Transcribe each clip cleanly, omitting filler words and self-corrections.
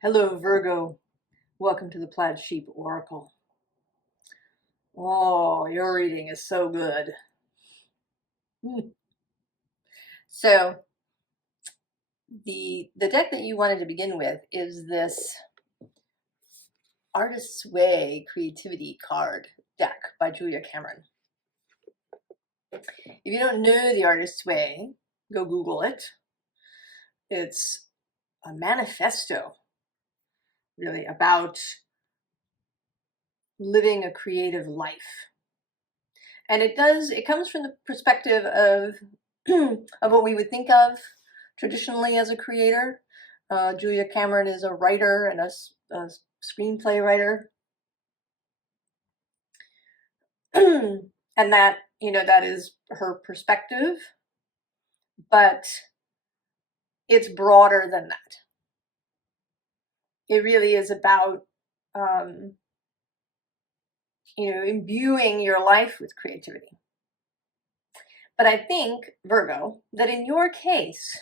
Hello, Virgo. Welcome to the Plaid Sheep Oracle. Oh, your reading is so good. So, the deck that you wanted to begin with is this Artist's Way Creativity card deck by Julia Cameron. If you don't know the Artist's Way, go Google it. It's a manifesto, really, about living a creative life. And it comes from the perspective of of what we would think of traditionally as a creator. Julia Cameron is a writer and a screenplay writer. And that, that is her perspective, but it's broader than that. It really is about, imbuing your life with creativity. But I think, Virgo, that in your case,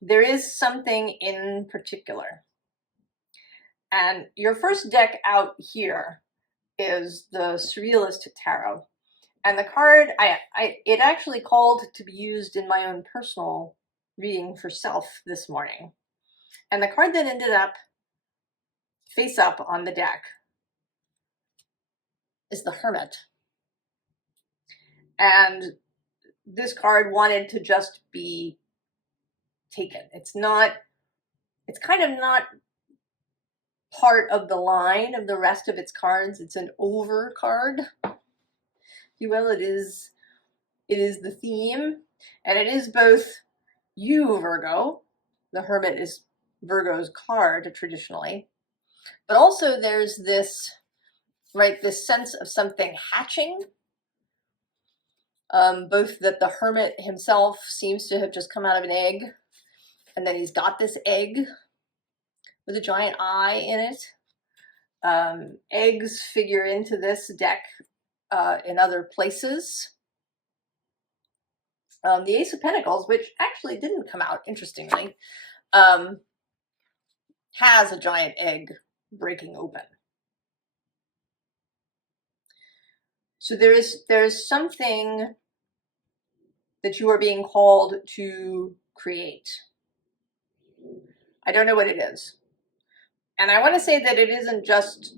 there is something in particular. And your first deck out here is the Surrealist Tarot. And the card, it actually called to be used in my own personal reading for self this morning. And the card that ended up face up on the deck is the Hermit. And this card wanted to just be taken. It's kind of not part of the line of the rest of its cards. It's an over card, if you will. It is the theme, and it is both you, Virgo. The Hermit is Virgo's card traditionally, but also there's this sense of something hatching. Both that the Hermit himself seems to have just come out of an egg, and then he's got this egg with a giant eye in it. Eggs figure into this deck in other places. The Ace of Pentacles, which actually didn't come out, interestingly, has a giant egg breaking open. So there's something that you are being called to create. I don't know what it is. And I want to say that it isn't just,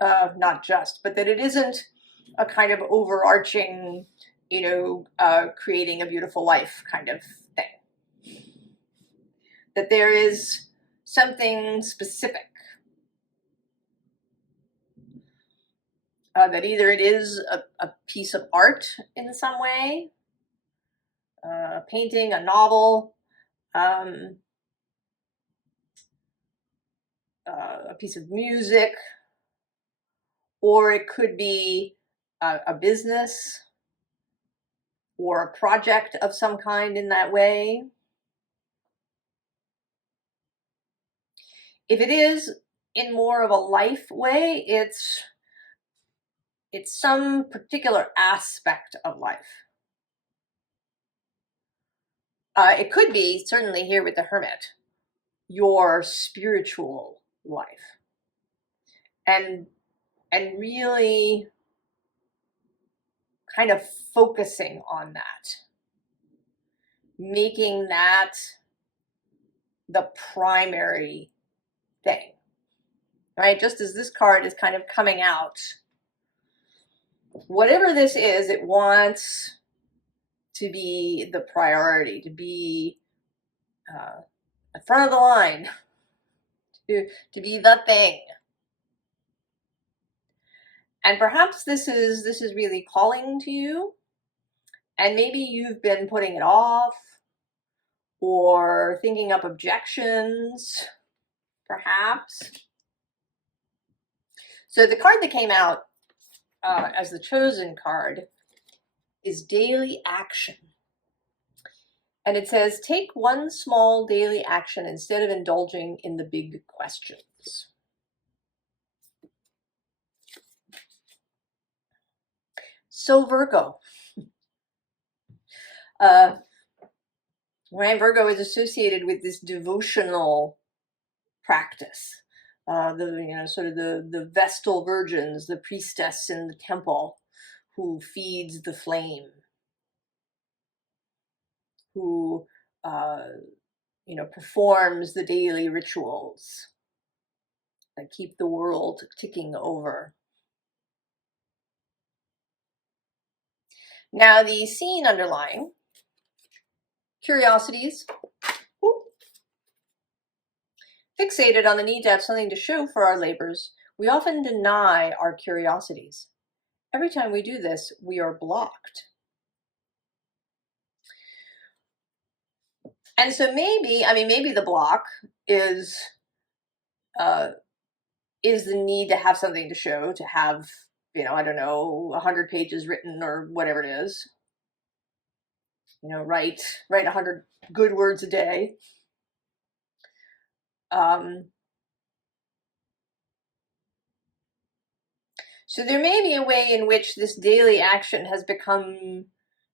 not just, but that it isn't a kind of overarching, creating a beautiful life kind of thing. That there is something specific. That either it is a piece of art in some way, a painting, a novel, a piece of music, or it could be a business or a project of some kind in that way. If it is in more of a life way, it's some particular aspect of life. It could be, certainly here with the Hermit, your spiritual life. And really kind of focusing on that. Making that the primary thing. Right? Just as this card is kind of coming out, whatever this is, it wants to be the priority, to be at front of the line, to be the thing. And perhaps this is really calling to you, and maybe you've been putting it off or thinking up objections, perhaps. So the card that came out as the chosen card is Daily Action. And it says, take one small daily action instead of indulging in the big questions. So Virgo. Virgo is associated with this devotional practice. Sort of the Vestal virgins, the priestess in the temple who feeds the flame, who performs the daily rituals that keep the world ticking over. Now the scene underlying, curiosities. Ooh. Fixated on the need to have something to show for our labors, we often deny our curiosities. Every time we do this, we are blocked. And so maybe the block is the need to have something to show, to have, I don't know, 100 pages written or whatever it is. Write 100 good words a day. So there may be a way in which this daily action has become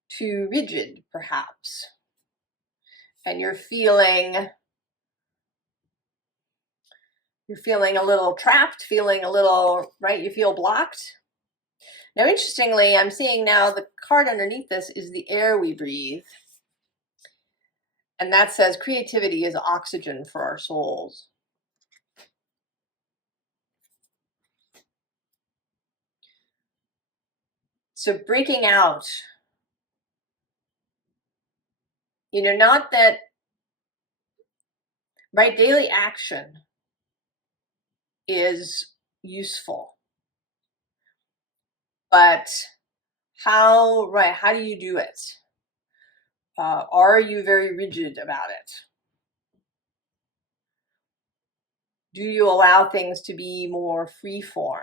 too rigid, perhaps. And you're feeling a little trapped, feeling a little, right? You feel blocked. Now, interestingly, I'm seeing now the card underneath this is the air we breathe. And that says creativity is oxygen for our souls. So breaking out, not that, right? Daily action is useful. But how do you do it? Are you very rigid about it? Do you allow things to be more free form?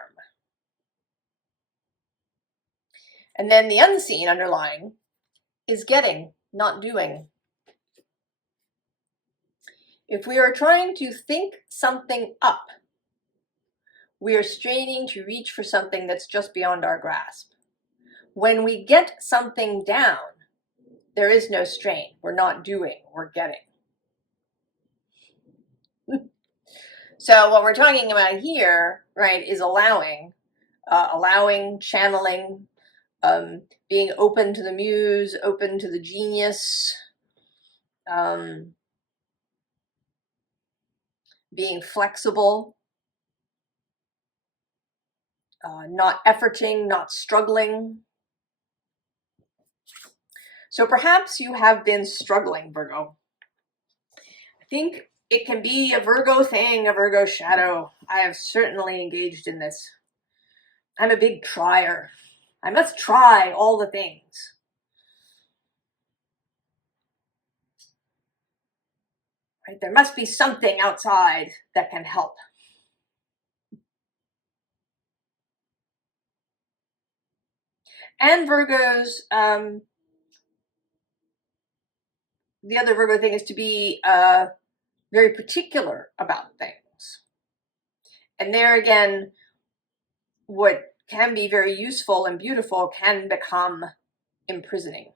And then the unseen underlying is getting, not doing. If we are trying to think something up, we are straining to reach for something that's just beyond our grasp. When we get something down, there is no strain. We're not doing, we're getting. So what we're talking about here, right, is allowing, channeling, being open to the muse, open to the genius, being flexible, not efforting, not struggling. So perhaps you have been struggling, Virgo. I think it can be a Virgo thing, a Virgo shadow. I have certainly engaged in this. I'm a big trier. I must try all the things. Right? There must be something outside that can help. And Virgos, the other Virgo thing is to be very particular about things. And there again, what can be very useful and beautiful can become imprisoning.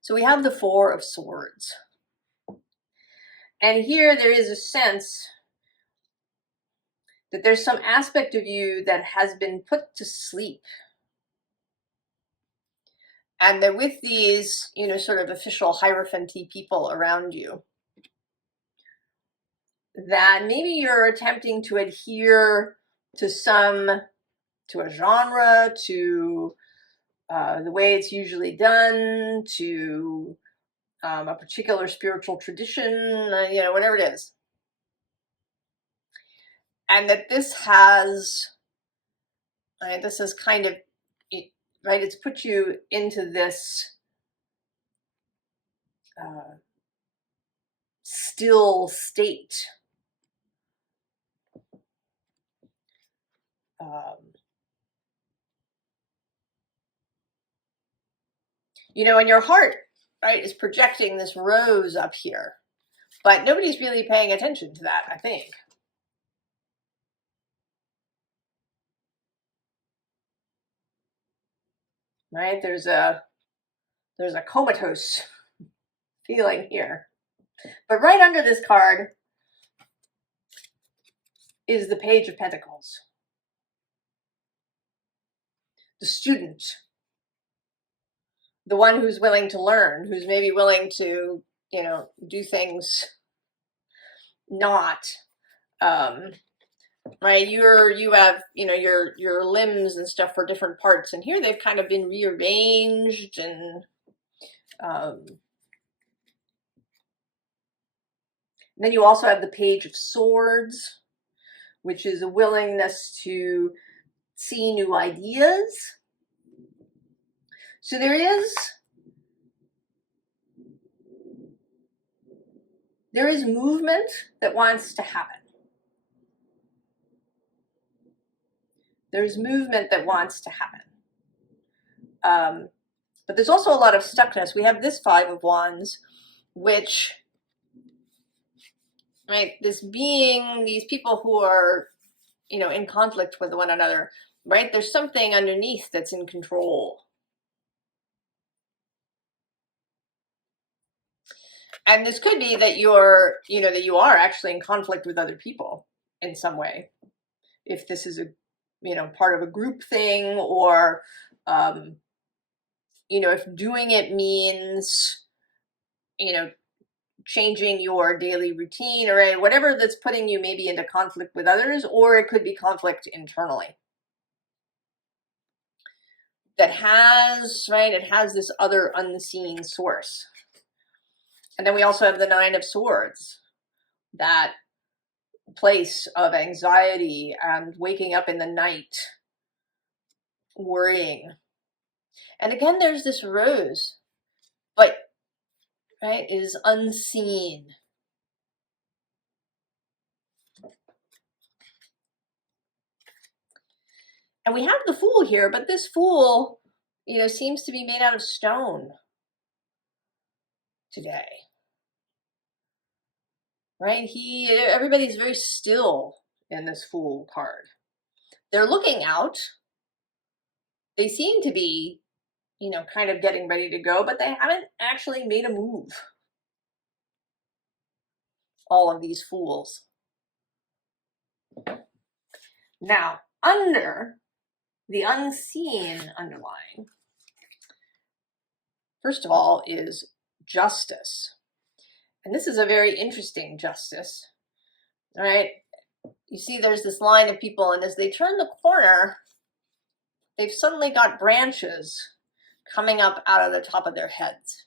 So we have the Four of Swords. And here there is a sense that there's some aspect of you that has been put to sleep. And that with these, sort of official Hierophant-y people around you, that maybe you're attempting to adhere to a genre, to the way it's usually done, to a particular spiritual tradition, whatever it is. And that this has kind of, right, it's put you into this still state. And your heart, right, is projecting this rose up here. But nobody's really paying attention to that, I think. Right? There's a comatose feeling here. But right under this card is the Page of Pentacles. The student. The one who's willing to learn, who's maybe willing to, you know, do things not, right? You have, you know, your limbs and stuff for different parts, and here they've kind of been rearranged, and then you also have the Page of Swords, which is a willingness to see new ideas. So there is movement that wants to happen. There's movement that wants to happen. But there's also a lot of stuckness. We have this Five of Wands, which, right, this being, these people who are, you know, in conflict with one another, right? There's something underneath that's in control. And this could be that you're, you know, that you are actually in conflict with other people in some way. If this is a, you know, part of a group thing, or, you know, if doing it means, you know, changing your daily routine, or whatever that's putting you maybe into conflict with others, or it could be conflict internally that has, right, it has this other unseen source. And then we also have the Nine of Swords, that place of anxiety and waking up in the night worrying. And again, there's this rose, but, right, it is unseen. And we have the Fool here, but this Fool, you know, seems to be made out of stone today. Right? Everybody's very still in this Fool card. They're looking out. They seem to be, you know, kind of getting ready to go, but they haven't actually made a move. All of these Fools. Now, under the unseen underlying, first of all, is Justice. And this is a very interesting Justice. All right. You see there's this line of people, and as they turn the corner, they've suddenly got branches coming up out of the top of their heads.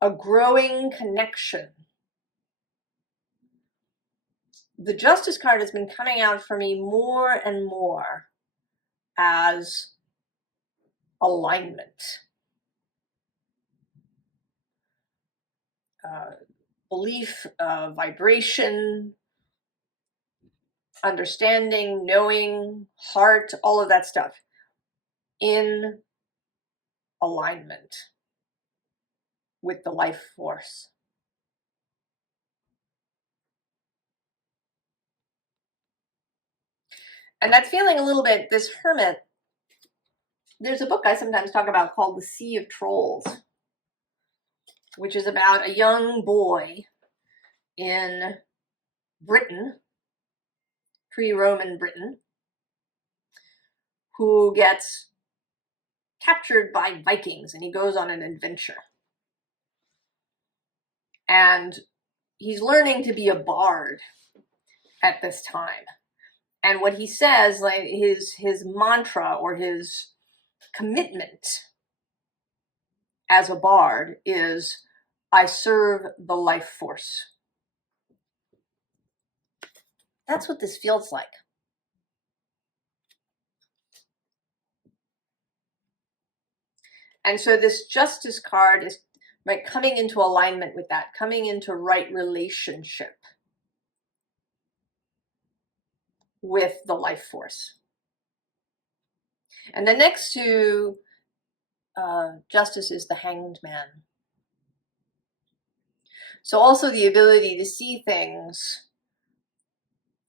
A growing connection. The Justice card has been coming out for me more and more as alignment. Belief, vibration, understanding, knowing, heart, all of that stuff in alignment with the life force. And that feeling a little bit, this Hermit, there's a book I sometimes talk about called The Sea of Trolls, which is about a young boy in Britain, pre-Roman Britain, who gets captured by Vikings, and he goes on an adventure. And he's learning to be a bard at this time. And what he says, like his mantra or his commitment as a bard is, I serve the life force. That's what this feels like. And so this Justice card is, right, coming into alignment with that, coming into right relationship with the life force. And then next to Justice is the Hanged Man. So also the ability to see things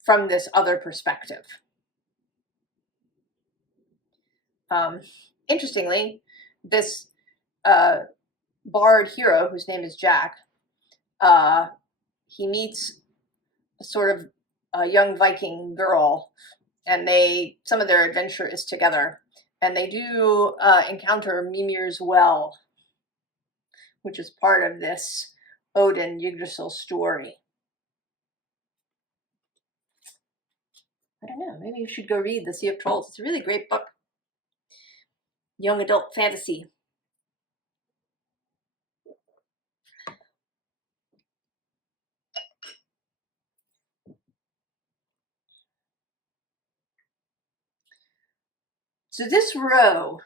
from this other perspective. Interestingly, this bard hero, whose name is Jack, he meets a sort of a young Viking girl, and some of their adventure is together, and they do encounter Mimir's Well, which is part of this Odin Yggdrasil story. I don't know, maybe you should go read The Sea of Trolls. It's a really great book. Young adult fantasy. So this row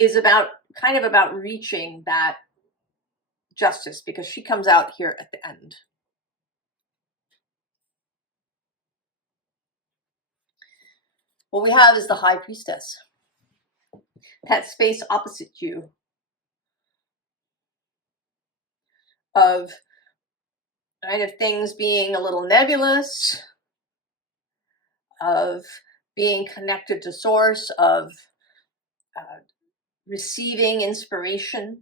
is kind of about reaching that justice, because she comes out here at the end. What we have is the High Priestess, that space opposite you of kind of things being a little nebulous, of being connected to source, of receiving inspiration,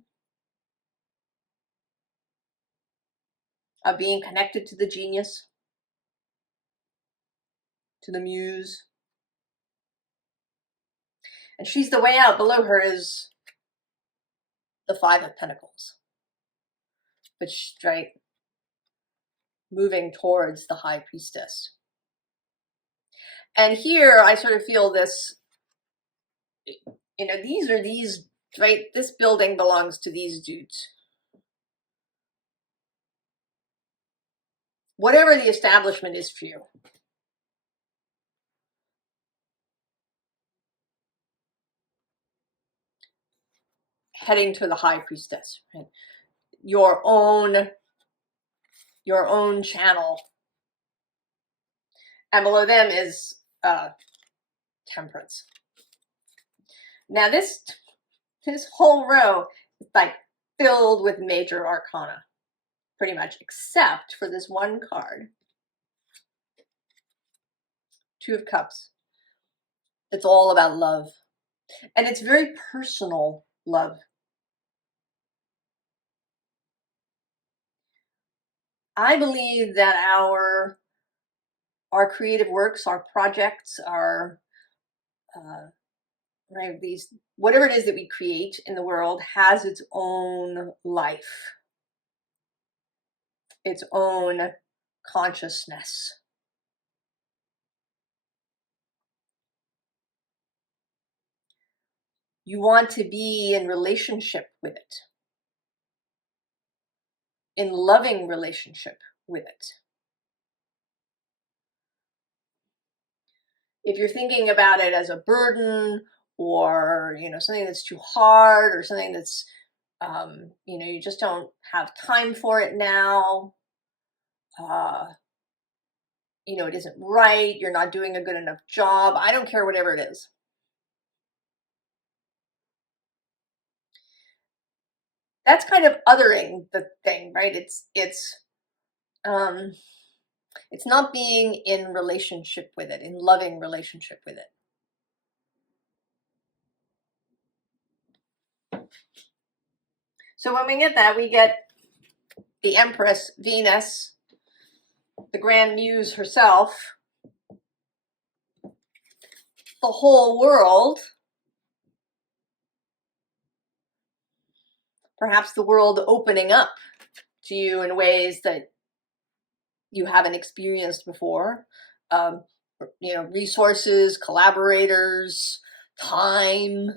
of being connected to the genius, to the muse. And she's the way out. Below her is the Five of Pentacles, but straight moving towards the High Priestess. And here I sort of feel this, you know, these, right? This building belongs to these dudes. Whatever the establishment is for you. Heading to the High Priestess, right? Your own channel. And below them is Temperance. Now this whole row is like filled with major arcana, pretty much, except for this one card, Two of Cups. It's all about love, and it's very personal love. I believe that our creative works, our projects, our right, these, whatever it is that we create in the world, has its own life, its own consciousness. You want to be in relationship with it, in loving relationship with it. If you're thinking about it as a burden, or, you know, something that's too hard, or something that's, you know, you just don't have time for it now, you know, it isn't right, you're not doing a good enough job, I don't care, whatever it is. That's kind of othering the thing, right? It's not being in relationship with it, in loving relationship with it. So when we get that, we get the Empress, Venus, the Grand Muse herself, the whole world, perhaps the world opening up to you in ways that you haven't experienced before. You know, resources, collaborators, time,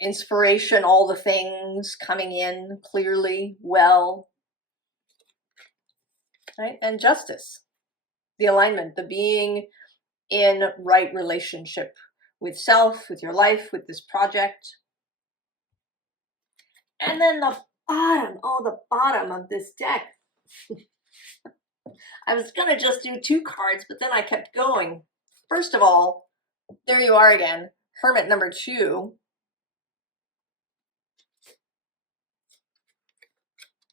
inspiration, all the things coming in clearly, well, right? And justice, the alignment, the being in right relationship with self, with your life, with this project. And then the bottom, oh, the bottom of this deck. I was gonna just do two cards, but then I kept going. First of all, there you are again, Hermit number 2.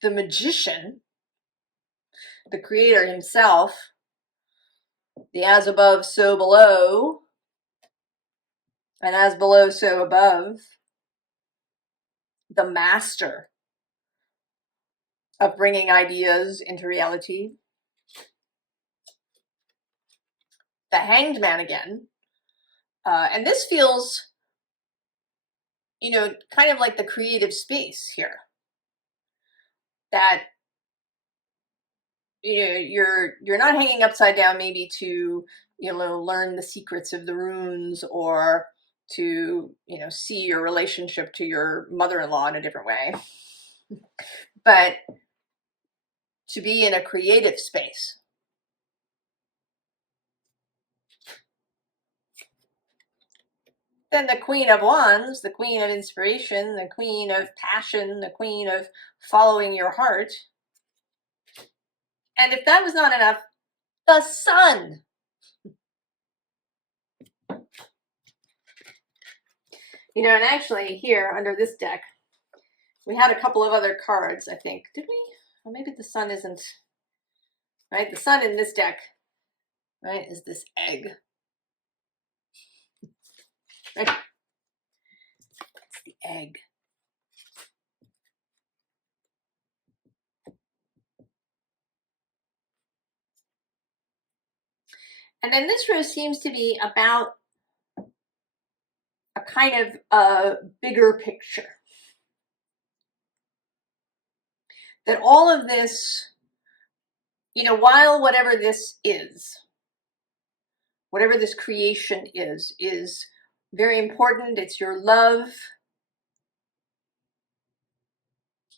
The Magician, the creator himself, the as above, so below. And as below, so above, the master of bringing ideas into reality. The Hanged Man again. And this feels, you know, kind of like the creative space here. That, you know, you're not hanging upside down maybe to, you know, learn the secrets of the runes, or to, you know, see your relationship to your mother-in-law in a different way, but to be in a creative space. Then the Queen of Wands, the Queen of Inspiration, the Queen of Passion, the Queen of following your heart. And if that was not enough, the Sun. You know, and actually here under this deck, we had a couple of other cards, I think. Did we? Well, maybe the Sun isn't, right? The Sun in this deck, right, is this egg. Right? It's the egg. And then this row seems to be about a kind of a bigger picture. That all of this, you know, while whatever this is, whatever this creation is very important. It's your love,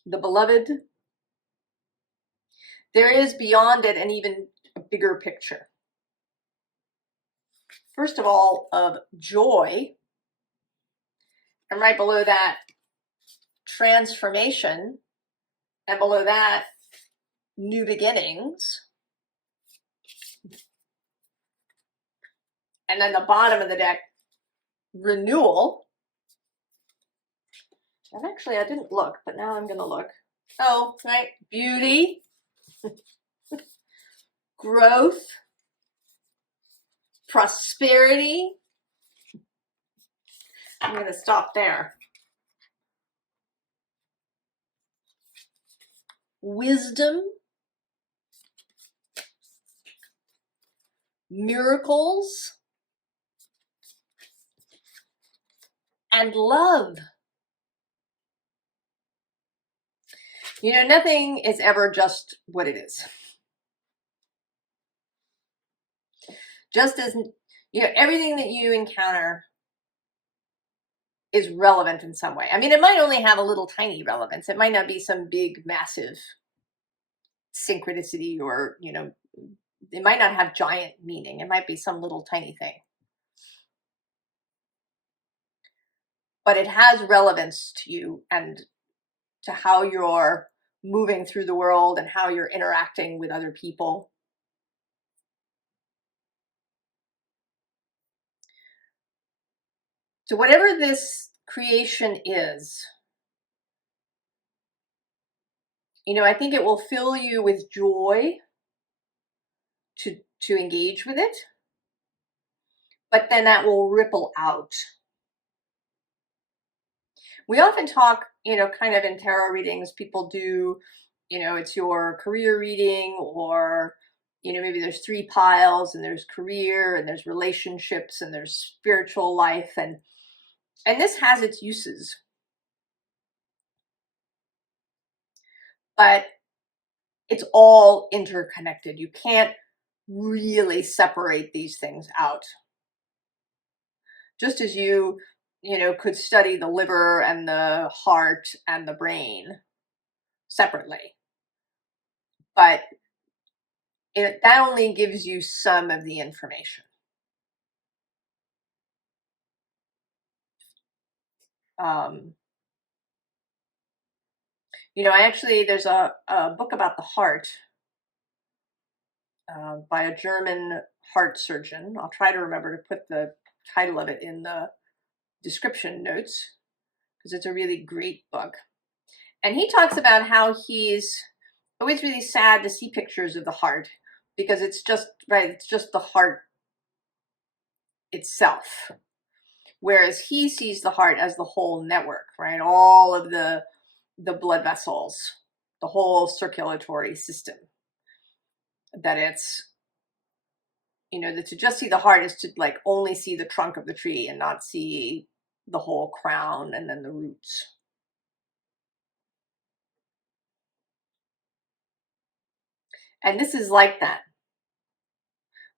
the beloved. There is beyond it an even bigger picture. First of all, of joy, and right below that, transformation, and below that, new beginnings. And then the bottom of the deck, renewal. And actually, I didn't look, but now I'm going to look. Oh, right, beauty, growth, prosperity. I'm going to stop there. Wisdom, miracles, and love. You know, nothing is ever just what it is. Just as, you know, everything that you encounter is relevant in some way. I mean, it might only have a little tiny relevance. It might not be some big, massive synchronicity, or, you know, it might not have giant meaning. It might be some little tiny thing. But it has relevance to you and to how you're moving through the world and how you're interacting with other people. So whatever this creation is, you know, I think it will fill you with joy to engage with it, but then that will ripple out. We often talk, you know, kind of in tarot readings, people do, you know, it's your career reading, or, you know, maybe there's 3 piles, and there's career, and there's relationships, and there's spiritual life, and this has its uses. But it's all interconnected. You can't really separate these things out. Just as you know, could study the liver and the heart and the brain separately. But that only gives you some of the information. You know, there's a book about the heart by a German heart surgeon. I'll try to remember to put the title of it in the description notes, because it's a really great book. And he talks about how he's always really sad to see pictures of the heart, because it's just, right, it's just the heart itself. whereas he sees the heart as the whole network, right? All of the blood vessels, the whole circulatory system. That it's, you know, that to just see the heart is to like only see the trunk of the tree and not see the whole crown and then the roots. And this is like that.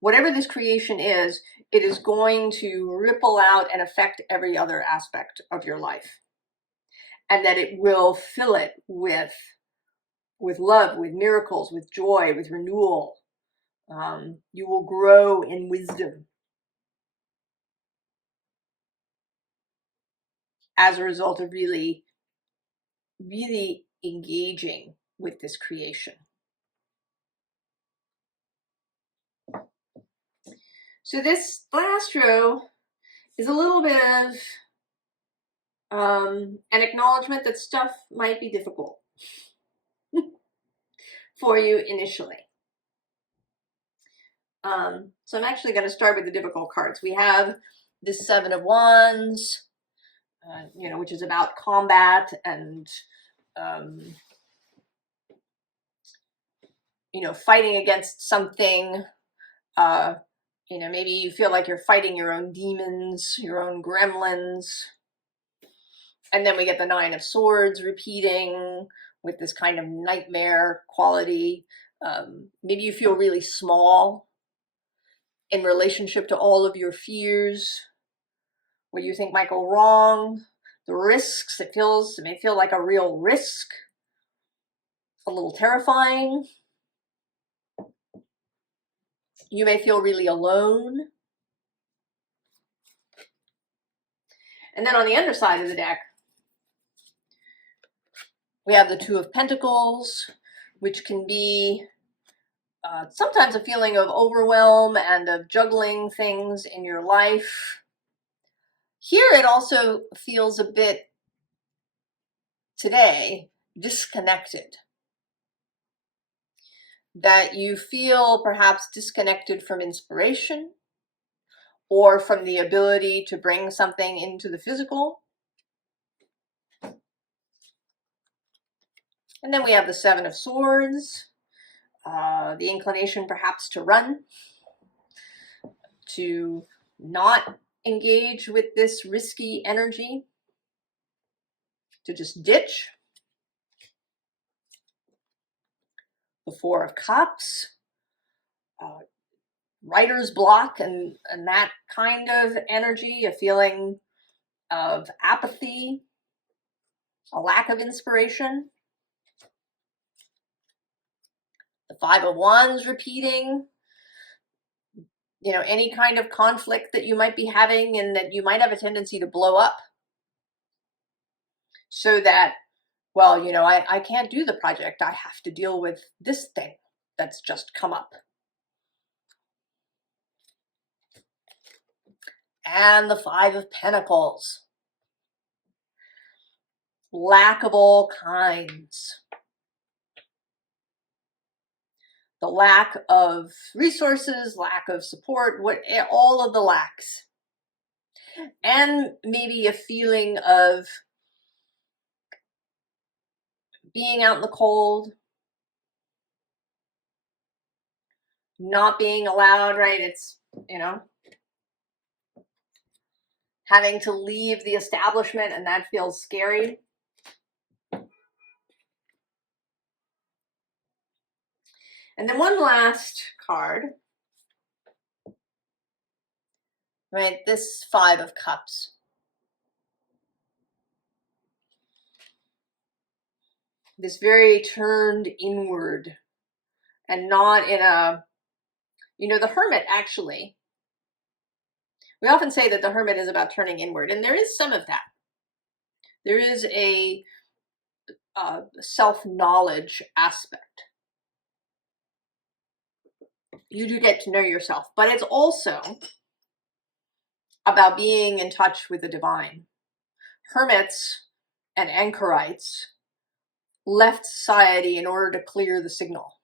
Whatever this creation is, it is going to ripple out and affect every other aspect of your life. And that it will fill it with love, with miracles, with joy, with renewal. You will grow in wisdom as a result of really, really engaging with this creation. So this last row is a little bit of an acknowledgement that stuff might be difficult for you initially. So I'm actually going to start with the difficult cards. We have this Seven of Wands, you know, which is about combat and, you know, fighting against something. You know, maybe you feel like you're fighting your own demons, your own gremlins. And then we get the Nine of Swords repeating with this kind of nightmare quality. Maybe you feel really small in relationship to all of your fears, what you think might go wrong, the risks. It may feel like a real risk, a little terrifying. You may feel really alone. And then on the underside of the deck, we have the Two of Pentacles, which can be sometimes a feeling of overwhelm and of juggling things in your life. Here it also feels a bit, today, disconnected. That you feel perhaps disconnected from inspiration or from the ability to bring something into the physical. And then we have the Seven of Swords, the inclination perhaps to run, to not engage with this risky energy, to just ditch. The Four of Cups, writer's block and that kind of energy, a feeling of apathy, a lack of inspiration. The Five of Wands repeating, you know, any kind of conflict that you might be having and that you might have a tendency to blow up. So that, well, you know, I can't do the project. I have to deal with this thing that's just come up. And the Five of Pentacles. Lack of all kinds. The lack of resources, lack of support, all of the lacks. And maybe a feeling of being out in the cold, not being allowed, right? It's, you know, having to leave the establishment, and that feels scary. And then one last card, right? This Five of Cups. This very turned inward, and not in a, you know, the Hermit actually. We often say that the Hermit is about turning inward, and there is some of that. There is a self-knowledge aspect. You do get to know yourself, but it's also about being in touch with the divine. Hermits and anchorites left society in order to clear the signal.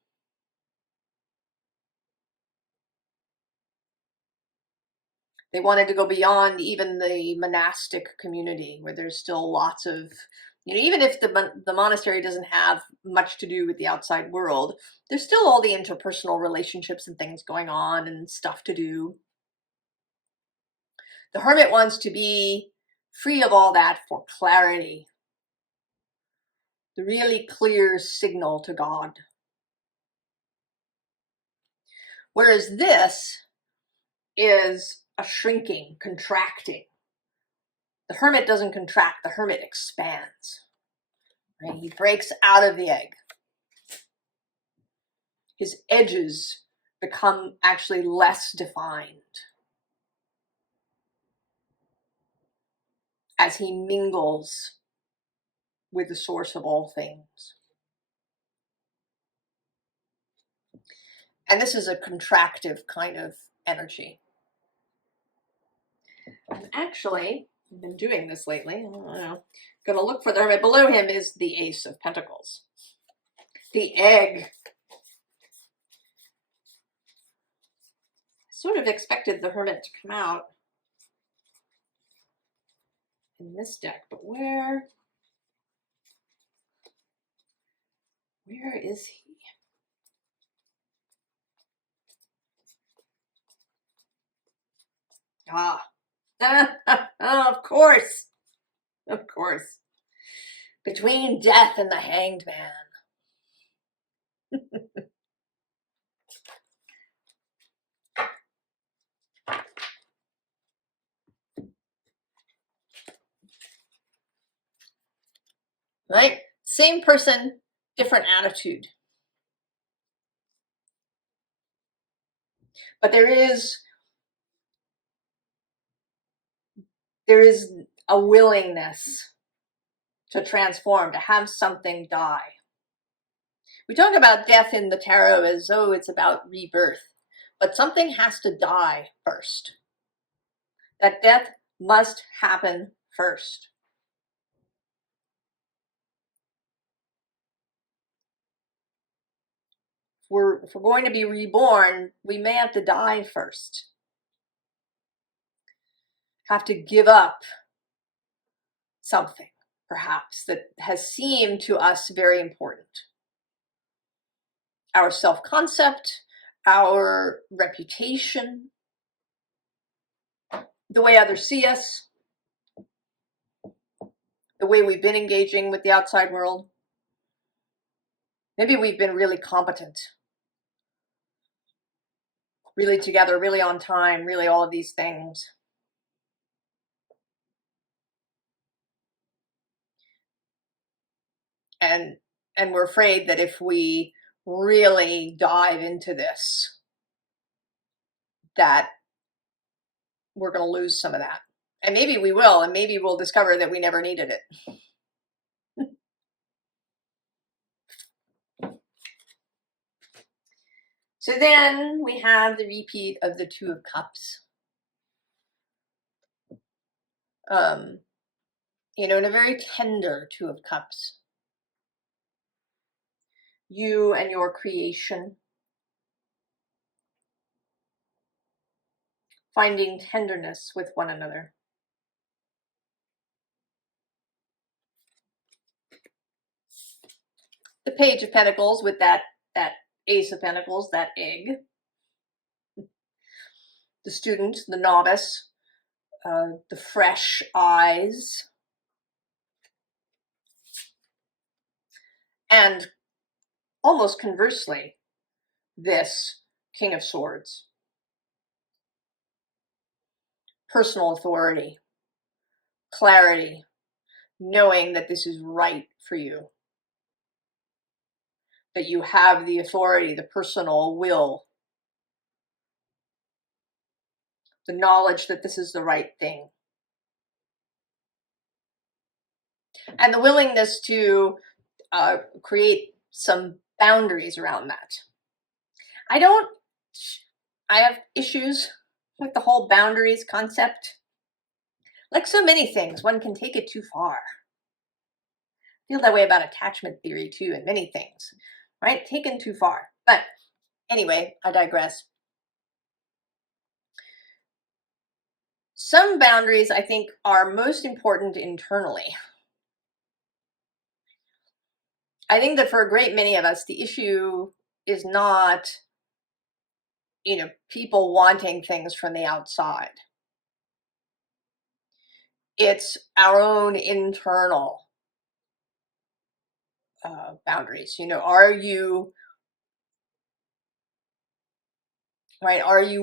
They wanted to go beyond even the monastic community, where there's still lots of, even if the monastery doesn't have much to do with the outside world, there's still all the interpersonal relationships and things going on and stuff to do. The hermit wants to be free of all that for clarity, the really clear signal to God. Whereas this is a shrinking, contracting. The hermit doesn't contract, the hermit expands. Right? He breaks out of the egg. His edges become actually less defined as he mingles with the source of all things. And this is a contractive kind of energy. And actually, I've been doing this lately. I don't know. Going to look for the hermit. Below him is the Ace of Pentacles. The egg. I sort of expected the hermit to come out in this deck, but where is he? Ah, of course. Of course. Between death and the Hanged Man. Right? Same person, different attitude. But there is a willingness to transform, to have something die. We talk about death in the tarot as though it's about rebirth, but something has to die first. That death must happen first. If we're going to be reborn, we may have to die first. Have to give up something, perhaps, that has seemed to us very important. Our self-concept, our reputation, the way others see us, the way we've been engaging with the outside world. Maybe we've been really competent, really together, really on time, really all of these things. And we're afraid that if we really dive into this, that we're going to lose some of that. And maybe we will, and maybe we'll discover that we never needed it. So then we have the repeat of the Two of Cups. In a very tender Two of Cups. You and your creation. Finding tenderness with one another. The Page of Pentacles with that Ace of Pentacles, that egg. The student, the novice, the fresh eyes. And almost conversely, this King of Swords. Personal authority, clarity, knowing that this is right for you. That you have the authority, the personal will, the knowledge that this is the right thing. And the willingness to create some boundaries around that. I have issues with the whole boundaries concept. Like so many things, one can take it too far. I feel that way about attachment theory too, and many things, right? Taken too far. But anyway, I digress. Some boundaries, I think, are most important internally. I think that for a great many of us, the issue is not, people wanting things from the outside. It's our own internal boundaries. Are you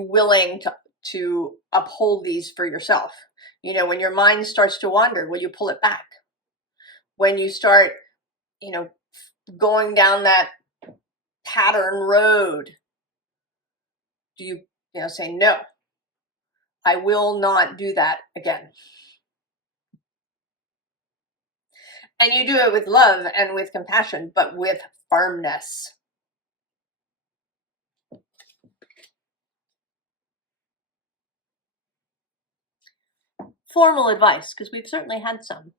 willing to uphold these for yourself? When your mind starts to wander, will you pull it back? When you start, going down that pattern road, do you, say, no, I will not do that again? And you do it with love and with compassion, but with firmness. Formal advice, because we've certainly had some.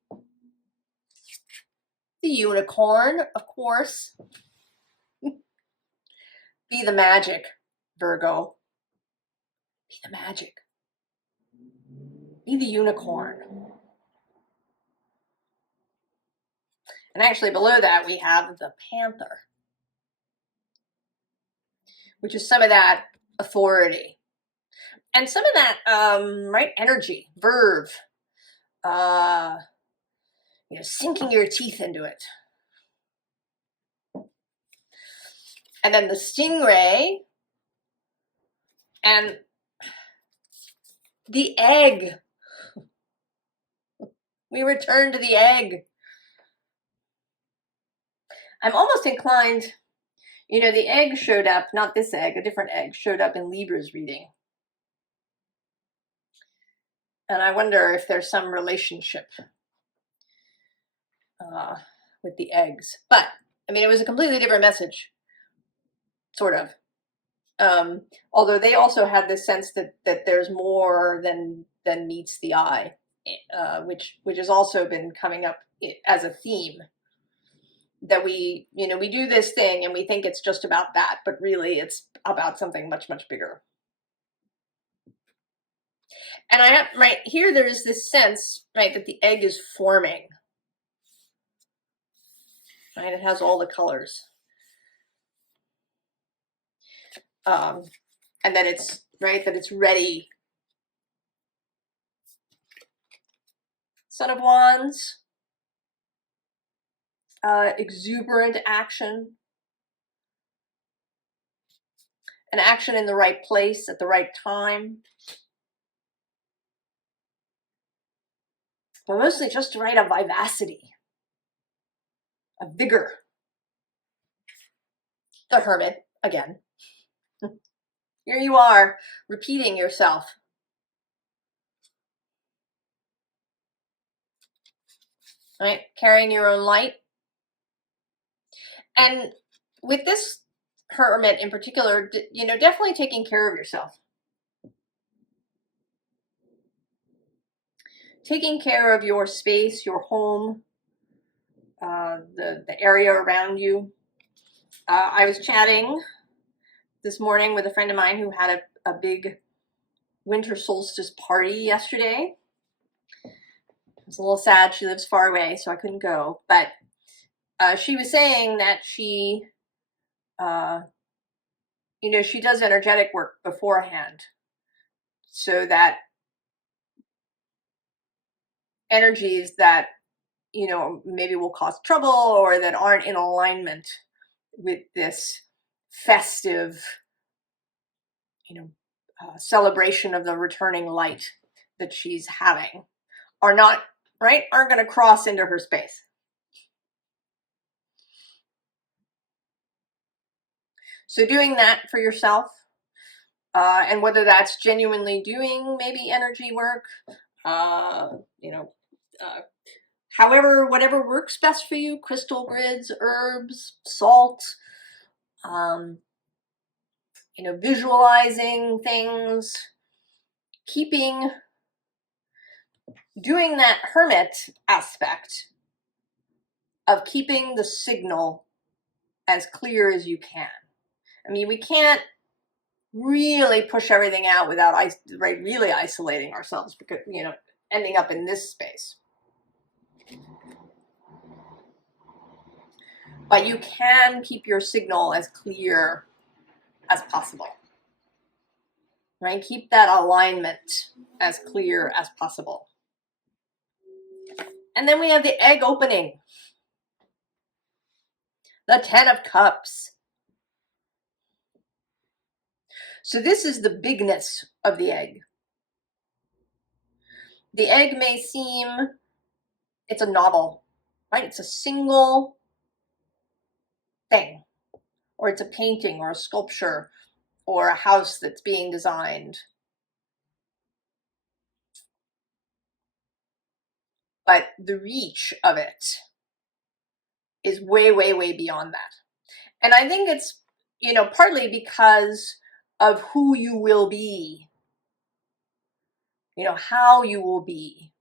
The unicorn, of course. Be the magic, Virgo. Be the magic. Be the unicorn. And actually below that we have the panther, which is some of that authority. And some of that, energy, verve, sinking your teeth into it. And then the stingray and the egg. We return to the egg. I'm almost inclined, the egg showed up, not this egg, a different egg showed up in Libra's reading. And I wonder if there's some relationship with the eggs. But, it was a completely different message, sort of. Although they also had this sense that there's more than meets the eye, which has also been coming up as a theme. That we do this thing and we think it's just about that, but really it's about something much, much bigger. And right here, there is this sense, that the egg is forming. Right, it has all the colors. And that it's that it's ready. Son of Wands, exuberant action, an action in the right place at the right time, but mostly just to a vivacity, a vigor. The Hermit, again. Here you are, repeating yourself. Right? Carrying your own light. And with this Hermit in particular, definitely taking care of yourself. Taking care of your space, your home, the area around you. I was chatting this morning with a friend of mine who had a big winter solstice party yesterday. I was a little sad. She lives far away, so I couldn't go. But she was saying that she, she does energetic work beforehand so that energies that, maybe will cause trouble or that aren't in alignment with this festive, celebration of the returning light that she's having aren't going to cross into her space. So doing that for yourself, and whether that's genuinely doing maybe energy work, whatever works best for you, crystal grids, herbs, salt, visualizing things, doing that hermit aspect of keeping the signal as clear as you can. We can't really push everything out without really isolating ourselves, because, you know, ending up in this space. But you can keep your signal as clear as possible, right? Keep that alignment as clear as possible. And then we have the egg opening, the 10 of Cups. So this is the bigness of the egg. The egg may seem, it's a novel, right? It's a single thing, or it's a painting or a sculpture or a house that's being designed. But the reach of it is way, way, way beyond that. And I think it's, you know, partly because of who you will be, you know, how you will be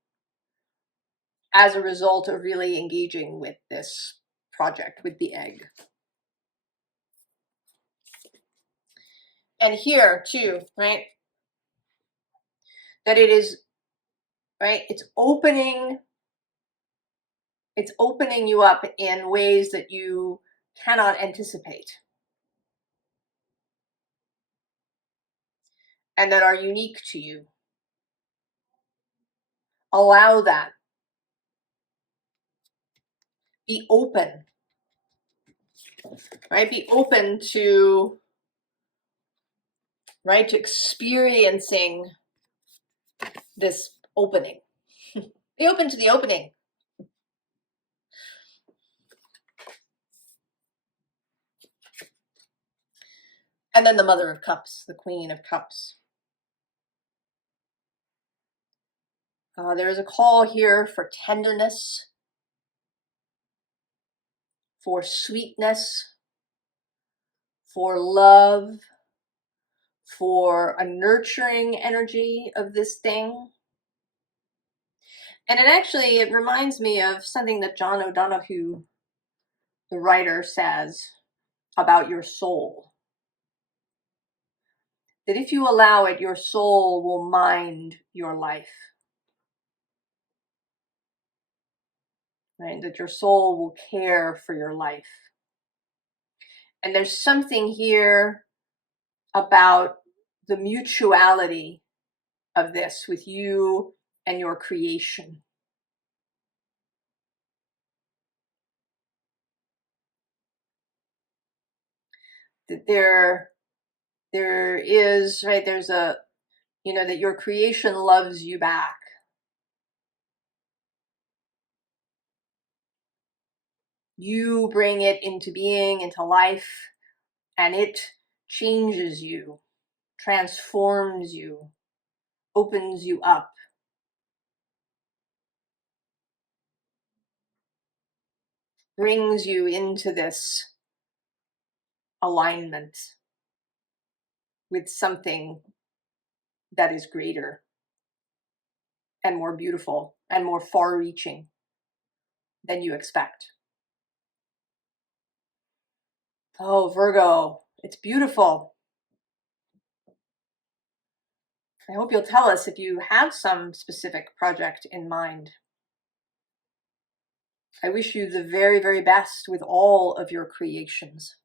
as a result of really engaging with this project, with the egg. And here too, right, that it is, right, it's opening you up in ways that you cannot anticipate and that are unique to you. Allow that. Be open, right? Be open to, right, to experiencing this opening. Be open to the opening. And then the Mother of Cups, the Queen of Cups. There is a call here for tenderness, for sweetness, for love, for a nurturing energy of this thing. And it reminds me of something that John O'Donohue, the writer, says about your soul. That if you allow it, your soul will mind your life. Right? That your soul will care for your life. And there's something here about the mutuality of this with you and your creation. That there is, right, there's a, you know, that your creation loves you back. You bring it into being, into life, and it changes you, transforms you, opens you up. Brings you into this alignment with something that is greater and more beautiful and more far-reaching than you expect. Oh, Virgo, it's beautiful. I hope you'll tell us if you have some specific project in mind. I wish you the very, very best with all of your creations.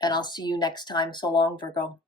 And I'll see you next time. So long, Virgo.